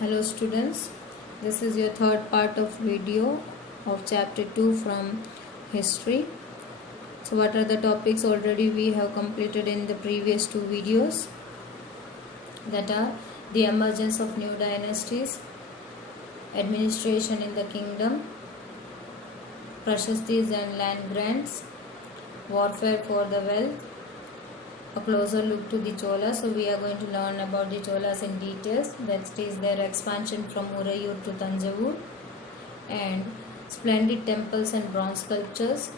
Hello students, this is your third part of video of chapter 2 from history. So what are the topics already we have completed in the previous two videos, that are the emergence of new dynasties, administration in the kingdom, prashastis and land grants, warfare for the wealth, a closer look to the Cholas. So we are going to learn about the Cholas in details. That is their expansion from Urayur to Tanjavur, and splendid temples and bronze sculptures,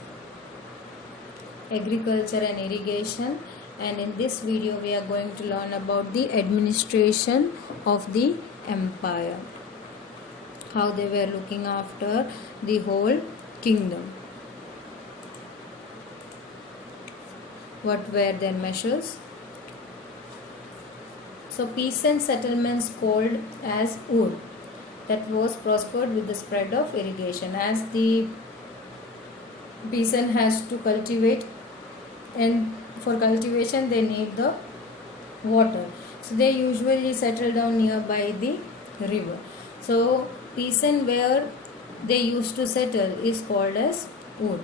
agriculture and irrigation. And in this video we are going to learn about the administration of the empire, how they were looking after the whole kingdom. What were their measures? So peasant settlements called as Ur, that was prospered with the spread of irrigation, as the peasant has to cultivate, and for cultivation they need the water, so they usually settle down nearby the river. So peasant where they used to settle is called as Ur.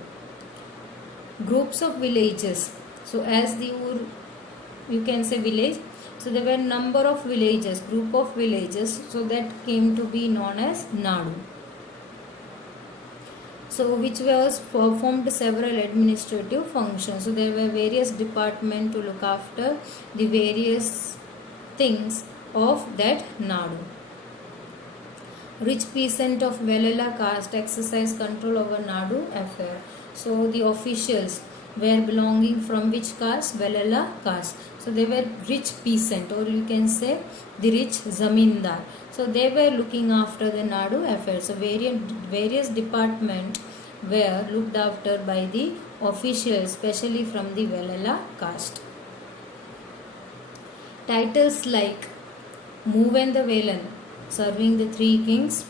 Groups of villages. So as the Ur, you can say village, so there were number of villages, group of villages, so that came to be known as Nadu. So which was performed several administrative functions. So there were various departments to look after the various things of that Nadu. Rich peasant of Velala caste exercised control over Nadu affair. So the officials were belonging from which caste? Velala caste. So they were rich peasant, or you can say the rich zamindar. So they were looking after the Nadu affairs. So various departments were looked after by the officials, especially from the Velala caste. Titles like Mooven the Velan, serving the three kings,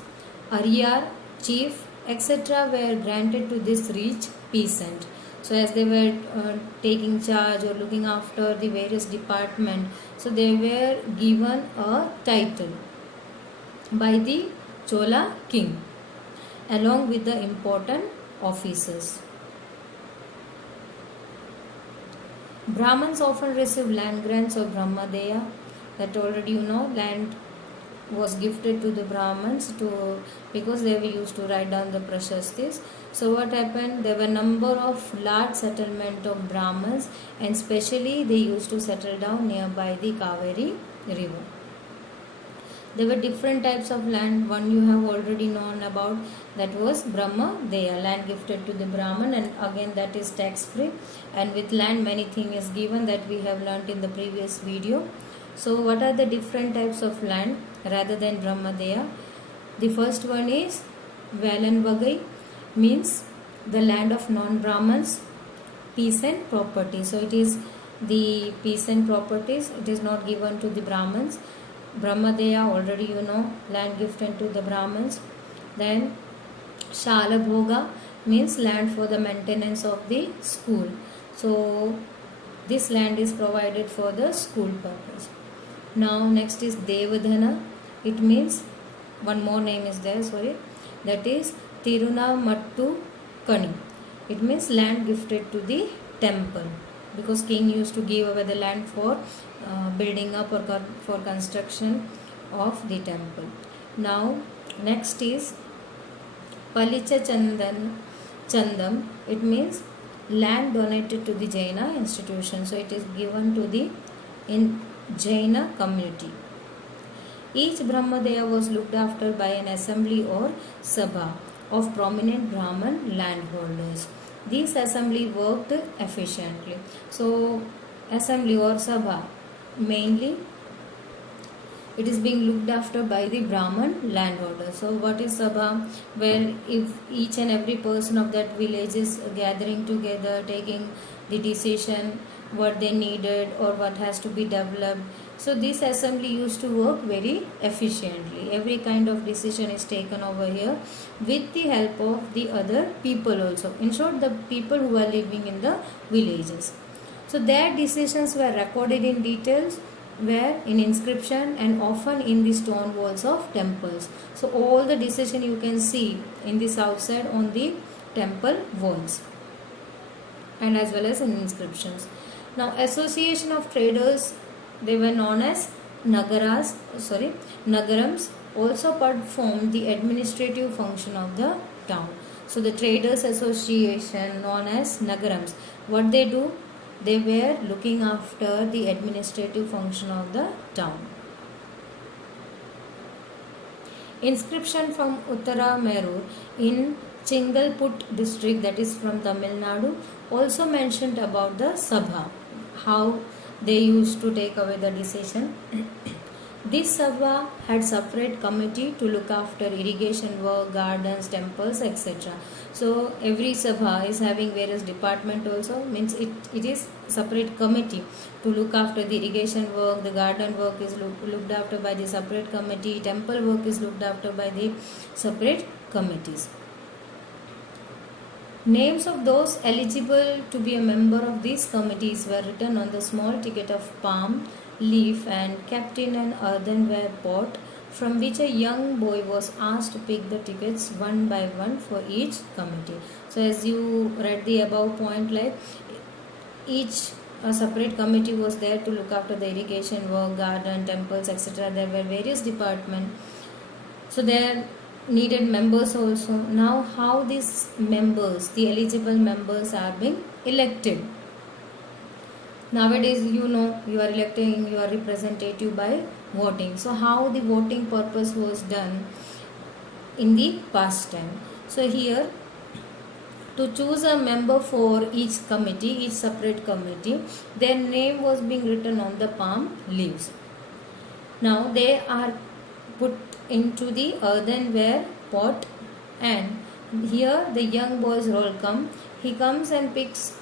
Ariyar, chief, etc. were granted to this rich peasant. So as they were taking charge or looking after the various departments, so they were given a title by the Chola king along with the important officers. Brahmins often receive land grants or Brahmadeya, that already you know. Land was gifted to the Brahmins because they were used to write down the prashastis. So what happened? There were number of large settlement of Brahmins, and especially they used to settle down nearby the Kaveri river. There were different types of land. One you have already known about, that was Brahmadeya, land gifted to the Brahman, and again that is tax free, and with land many things is given, that we have learnt in the previous video. So what are the different types of land rather than Brahmadeya? The first one is Valanvagai, means the land of non-Brahmins, peasant property. So it is the peasant properties, it is not given to the Brahmins. Brahmadeya, already you know, land gifted to the Brahmins. Then Shala Bhoga means land for the maintenance of the school. So this land is provided for the school purpose. Now next is Devadhana. It means, one more name is there, that is Tirunamattu Kani. It means land gifted to the temple, because king used to give away the land for building up or for construction of the temple. Now next is Palicha Chandam. It means land donated to the Jaina institution. So it is given to the Jaina community. Each Brahmadeya was looked after by an assembly or sabha of prominent Brahman landholders. This assembly worked efficiently. So assembly or sabha, mainly it is being looked after by the Brahman landholders. So what is sabha? Where if each and every person of that village is gathering together, taking the decision what they needed or what has to be developed. So this assembly used to work very efficiently. Every kind of decision is taken over here with the help of the other people also. In short, the people who are living in the villages. So their decisions were recorded in details where in inscription and often in the stone walls of temples. So all the decision you can see in the south side on the temple walls and as well as in inscriptions. Now association of traders, they were known as nagarams, also performed the administrative function of the town. So the traders association known as nagarams, what they do, they were looking after the administrative function of the town. Inscription from Uttara Merur in Chingalput district, that is from Tamil Nadu, also mentioned about the Sabha, how they used to take away the decision. This Sabha had separate committee to look after irrigation work, gardens, temples, etc. So every Sabha is having various department also, means it is separate committee to look after the irrigation work, the garden work is looked after by the separate committee, temple work is looked after by the separate committees. Names of those eligible to be a member of these committees were written on the small ticket of palm leaf and kept in an earthenware pot, from which a young boy was asked to pick the tickets one by one for each committee. So as you read the above point, like each a separate committee was there to look after the irrigation work, garden, temples, etc. There were various departments. So there needed members also. Now how these members, the eligible members, are being elected? Nowadays, you know, you are electing your representative by voting. So how the voting purpose was done in the past time? So here, to choose a member for each committee, each separate committee, their name was being written on the palm leaves. Now they are put into the earthenware pot, and here the young boy's roll come. He comes and picks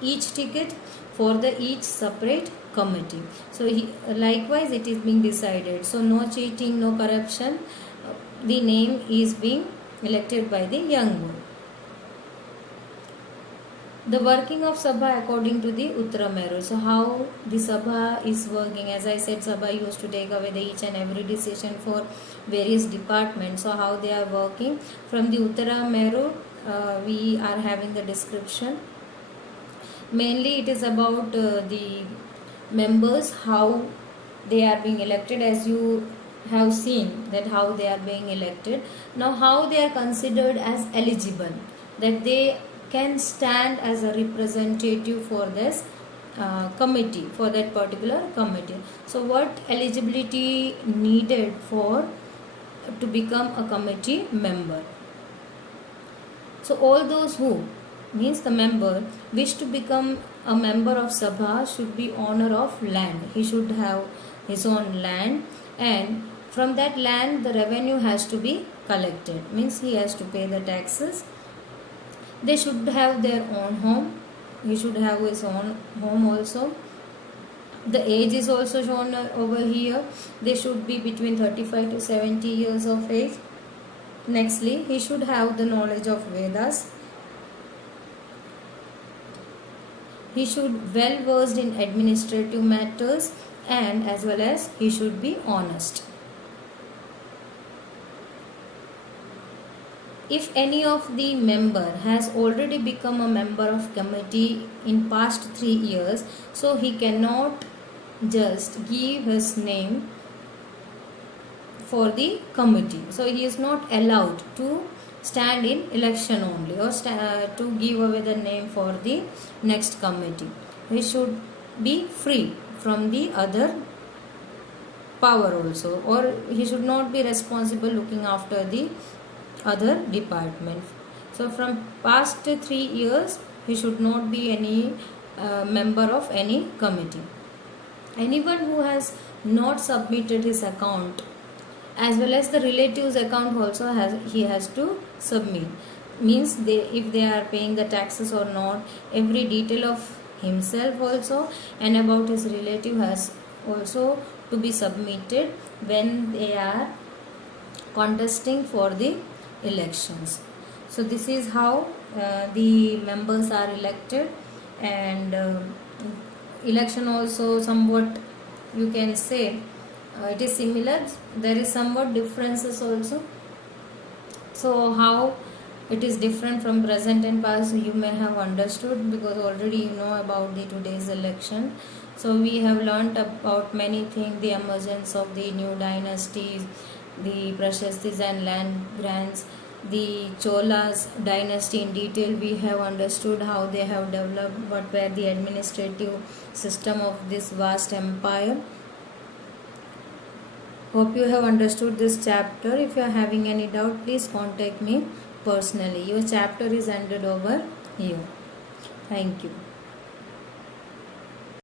each ticket for the each separate committee. So likewise it is being decided. So no cheating, no corruption. The name is being elected by the young boy. The working of Sabha according to the Uttara Merur. So how the Sabha is working? As I said, Sabha used to take away the each and every decision for various departments. So how they are working? From the Uttara Merur, we are having the description. Mainly it is about the members, how they are being elected, as you have seen that how they are being elected. Now how they are considered as eligible, that they can stand as a representative for this committee, for that particular committee. So what eligibility needed for to become a committee member? So all those who, means the member, wish to become a member of Sabha should be owner of land. He should have his own land, and from that land the revenue has to be collected, means he has to pay the taxes. They should have their own home. He should have his own home also. The age is also shown over here. They should be between 35 to 70 years of age. Nextly, he should have the knowledge of Vedas. He should well versed in administrative matters, and as well as he should be honest. If any of the member has already become a member of committee in past 3 years, so he cannot just give his name for the committee. So he is not allowed to stand in election only, or to give away the name for the next committee. He should be free from the other power also, or he should not be responsible looking after the other department. So from past 3 years he should not be any member of any committee. Anyone who has not submitted his account, as well as the relatives account also he has to submit, means if they are paying the taxes or not, every detail of himself also and about his relative has also to be submitted when they are contesting for the elections. So this is how the members are elected, and election also somewhat you can say it is similar. There is somewhat differences also. So how it is different from present and past, you may have understood, because already you know about the today's election. So we have learnt about many things: the emergence of the new dynasties, the Prashastis and land grants, the Cholas dynasty in detail. We have understood how they have developed, what were the administrative system of this vast empire. Hope you have understood this chapter. If you are having any doubt, please contact me personally. Your chapter is ended over here. Thank you.